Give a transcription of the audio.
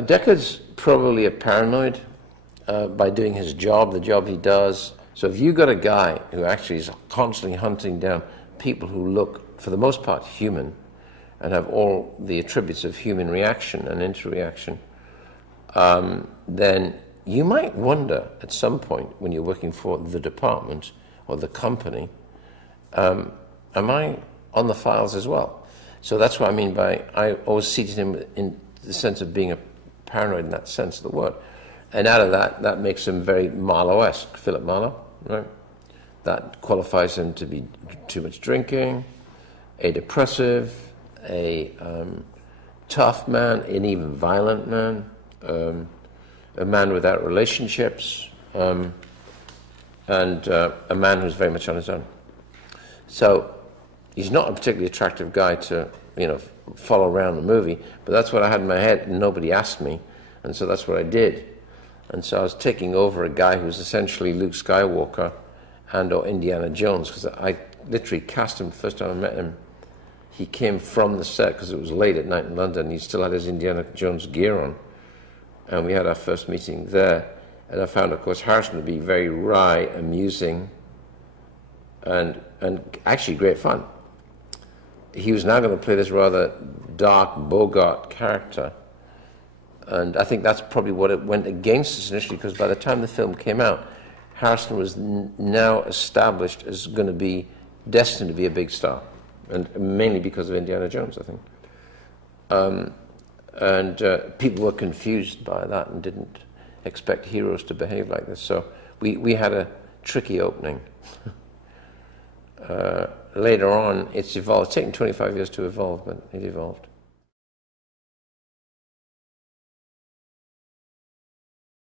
Deckard's probably a paranoid by doing his job, the job he does. So if you got a guy who actually is constantly hunting down people who look, for the most part, human, and have all the attributes of human reaction and interreaction, then you might wonder at some point when you're working for the department or the company, am I on the files as well? So that's what I mean by, I always seated him in the sense of being a paranoid in that sense of the word. And out of that, that makes him very Marlowe-esque, Philip Marlowe, right? That qualifies him to be too much drinking, a depressive, a tough man, an even violent man, a man without relationships, and a man who's very much on his own. So he's not a particularly attractive guy to, follow around the movie, but that's what I had in my head, and nobody asked me, and so that's what I did. And so I was taking over a guy who's essentially Luke Skywalker and or Indiana Jones, because I literally cast him the first time I met him. He came from the set because it was late at night in London, and he still had his Indiana Jones gear on. And we had our first meeting there, and I found, of course, Harrison to be very wry, amusing, and actually great fun. He was now going to play this rather dark Bogart character, and I think that's probably what it went against us initially, because by the time the film came out, Harrison was now established as going to be destined to be a big star, and mainly because of Indiana Jones, I think. People were confused by that and didn't expect heroes to behave like this. So we had a tricky opening. Later on, it's evolved. It's taken 25 years to evolve, but it evolved.